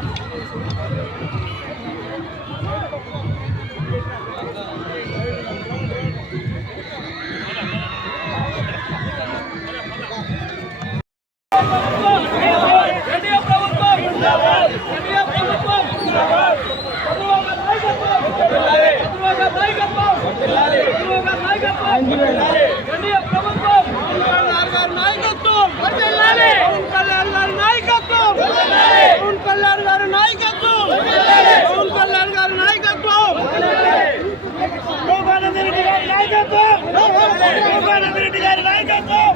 Thank you. నాయకత్వం! గోపానంద రెడ్డి గారి నాయకత్వం!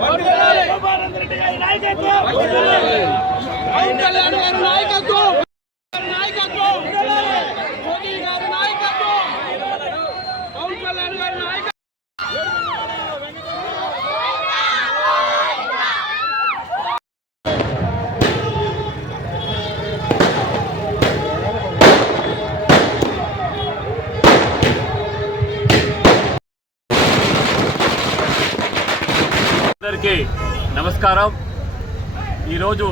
గోపానంద రెడ్డి గారి నాయకత్వం! నాయకత్వం! నమస్కారం. ఈరోజు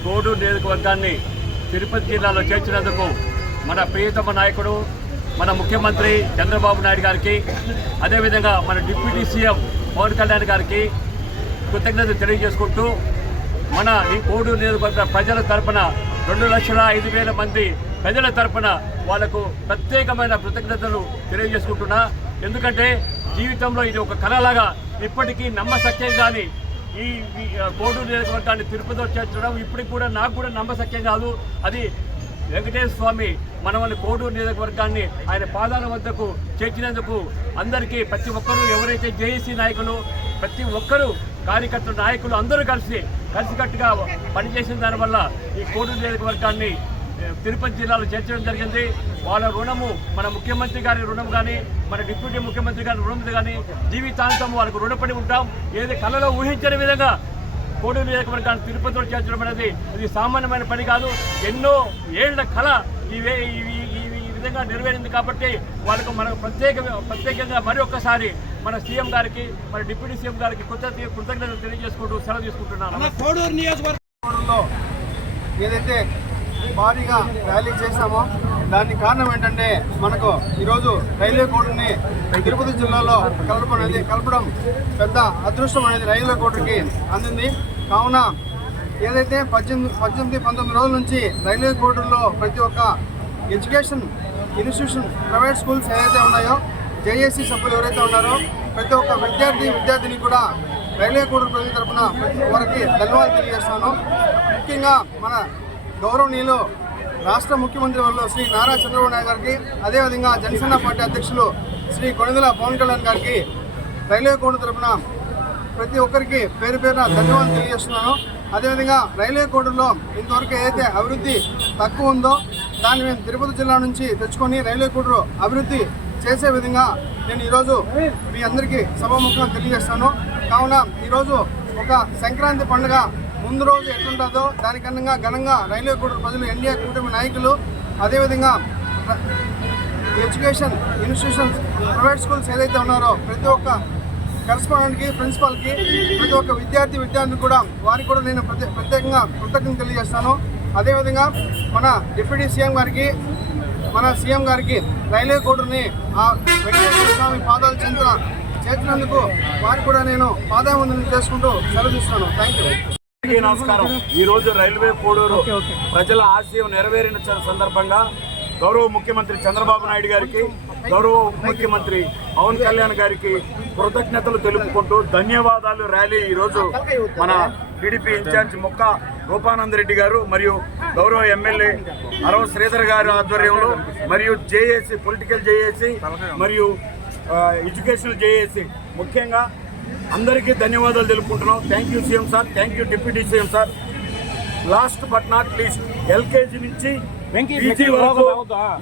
కోడూరు నియోజకవర్గాన్ని తిరుపతి జిల్లాలో చేర్చినందుకు మన ప్రియతమ నాయకుడు మన ముఖ్యమంత్రి చంద్రబాబు నాయుడు గారికి అదేవిధంగా మన డిప్యూటీ సీఎం పవన్ కళ్యాణ్ గారికి కృతజ్ఞతలు తెలియజేసుకుంటూ మన ఈ కోడూరు నియోజకవర్గ ప్రజల తరపున రెండు లక్షల ఐదు వేల మంది ప్రజల తరపున వాళ్ళకు ప్రత్యేకమైన కృతజ్ఞతలు తెలియజేసుకుంటున్నా. ఎందుకంటే జీవితంలో ఇది ఒక కళలాగా ఇప్పటికీ నమ్మశక్యం కానీ ఈ కోడూరు నియోజకవర్గాన్ని తిరుపతిలో చేర్చడం ఇప్పటికి కూడా నాకు కూడా నమ్మశక్యం కాదు. అది వెంకటేశ్వర స్వామి మనల్ని కోడూరు నియోజకవర్గాన్ని ఆయన పాదాల వద్దకు చేర్చినందుకు అందరికీ ప్రతి ఒక్కరూ ఎవరైతే జేఏసీ నాయకులు ప్రతి ఒక్కరూ కార్యకర్తలు నాయకులు అందరూ కలిసి కలిసికట్టుగా పనిచేసిన దానివల్ల ఈ కోడూరు నియోజకవర్గాన్ని తిరుపతి జిల్లాలో చేర్చడం జరిగింది. వాళ్ళ రుణము మన ముఖ్యమంత్రి గారి రుణం కానీ మన డిప్యూటీ ముఖ్యమంత్రి గారి రుణం కానీ జీవితాంతం వాళ్ళకు రుణపడి ఉంటాం. ఏది కళలో ఊహించని విధంగా కోడూరు నియోజకవర్గాన్ని తిరుపతిలో చేర్చడం అనేది ఇది సామాన్యమైన పని కాదు. ఎన్నో ఏళ్ళ కళ ఈ ఈ- విధంగా నెరవేరింది కాబట్టి వాళ్ళకు మనకు ప్రత్యేక ప్రత్యేకంగా మరి ఒక్కసారి మన సీఎం గారికి మన డిప్యూటీ సీఎం గారికి కృతజ్ఞత కృతజ్ఞతలు తెలియజేసుకుంటూ సెలవు తీసుకుంటున్నాను. కోడూరు ఏదైతే భారీగా ర్యాలీ చేశామో. దానికి కారణం ఏంటంటే మనకు ఈరోజు రైల్వే కోడుని తిరుపతి జిల్లాలో కలపడం అనేది కలపడం పెద్ద అదృష్టం అనేది రైల్వే కోడుకి అందింది. కావున ఏదైతే పద్దెనిమిది పద్దెనిమిది పంతొమ్మిది రోజుల నుంచి రైల్వే కోడూరులో ప్రతి ఒక్క ఎడ్యుకేషన్ ఇన్స్టిట్యూషన్ ప్రైవేట్ స్కూల్స్ ఏదైతే ఉన్నాయో జేఏసీ సభ్యులు ఎవరైతే ఉన్నారో ప్రతి ఒక్క విద్యార్థి విద్యార్థిని కూడా రైల్వే కోడూరు ప్రజల తరఫున ప్రతి ఒక్కరికి ధన్యవాదాలు తెలియజేస్తాను ముఖ్యంగా మన గౌరవనీయులు రాష్ట్ర ముఖ్యమంత్రి వల్ల శ్రీ నారా చంద్రబాబు నాయుడు గారికి అదేవిధంగా జనసేన పార్టీ అధ్యక్షులు శ్రీ కొణిదల పవన్ కళ్యాణ్ గారికి రైల్వే కోడ్ తరఫున ప్రతి ఒక్కరికి పేరు పేరున ధన్యవాదాలు తెలియజేస్తున్నాను. అదేవిధంగా రైల్వే కోడ్లో ఇంతవరకు ఏదైతే అభివృద్ధి తక్కువ ఉందో దాన్ని మేము తిరుపతి జిల్లా నుంచి తెచ్చుకొని రైల్వే కోడ్రు అభివృద్ధి చేసే విధంగా నేను ఈరోజు మీ అందరికీ సభాముఖంగా తెలియజేస్తాను. కావున ఈరోజు ఒక సంక్రాంతి పండుగ ముందు రోజు ఎట్లుంటుందో దానికన్నా ఘనంగా రైల్వే కోడ్రు ప్రజలు ఎన్డీఏ కూటమి నాయకులు అదేవిధంగా ఎడ్యుకేషన్ ఇన్స్టిట్యూషన్స్ ప్రైవేట్ స్కూల్స్ ఏదైతే ఉన్నారో ప్రతి ఒక్క కరెస్పాండెంట్కి ప్రిన్సిపాల్కి ప్రతి ఒక్క విద్యార్థి విద్యార్థిని కూడా వారికి కూడా నేను ప్రత్యే- ప్రత్యేకంగా కృతజ్ఞత తెలియజేస్తాను. అదేవిధంగా మన డిప్యూటీ సీఎం గారికి మన సీఎం గారికి రైల్వే కోడుని ఆ వెంకటేశ్వర స్వామి పాదాల చెందిన చేర్చినందుకు వారికి కూడా నేను పాదాభివందనం చేసుకుంటూ సెలవు ఇస్తాను థ్యాంక్ యూ అందరికీ నమస్కారం. ఈ రోజు రైల్వే కోడూరు ప్రజల ఆశయం నెరవేరిన సందర్భంగా గౌరవ ముఖ్యమంత్రి చంద్రబాబు నాయుడు గారికి గౌరవ ఉప ముఖ్యమంత్రి పవన్ కళ్యాణ్ గారికి కృతజ్ఞతలు తెలుపుకుంటూ ధన్యవాదాలు ర్యాలీ ఈరోజు మన టీడీపీ ఇన్ఛార్జ్ మొక్క రూపానంద్ రెడ్డి గారు మరియు గౌరవ ఎమ్మెల్యే అరవ శ్రీధర్ గారి ఆధ్వర్యంలో మరియు జేఏసీ పొలిటికల్ జేఏసీ మరియు ఎడ్యుకేషనల్ జేఏసీ. ముఖ్యంగా అందరికీ ధన్యవాదాలు తెలుపుకుంటున్నాం. Thank you CM sir thank you deputy CM sir last but not least LKG నుంచి పీజీ వరకు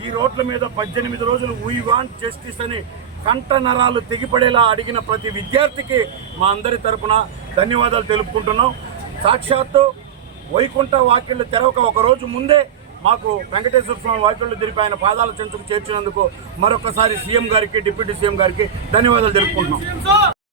ఈ రోడ్ల మీద పద్దెనిమిది రోజులు వీ వాంట్ జస్టిస్ అని కంట నరాలు తెగిపడేలా అడిగిన ప్రతి విద్యార్థికి మా అందరి తరపున ధన్యవాదాలు తెలుపుకుంటున్నాం. సాక్షాత్తు వైకుంఠ వాక్యళ్ళు తెరవక ఒక రోజు ముందే మాకు వెంకటేశ్వర స్వామి వాక్యళ్ళు తెలిపి ఆయన పాదాల చెంచుకు చేర్చినందుకు మరొకసారి సీఎం గారికి డిప్యూటీ సీఎం గారికి ధన్యవాదాలు తెలుపుకుంటున్నాం.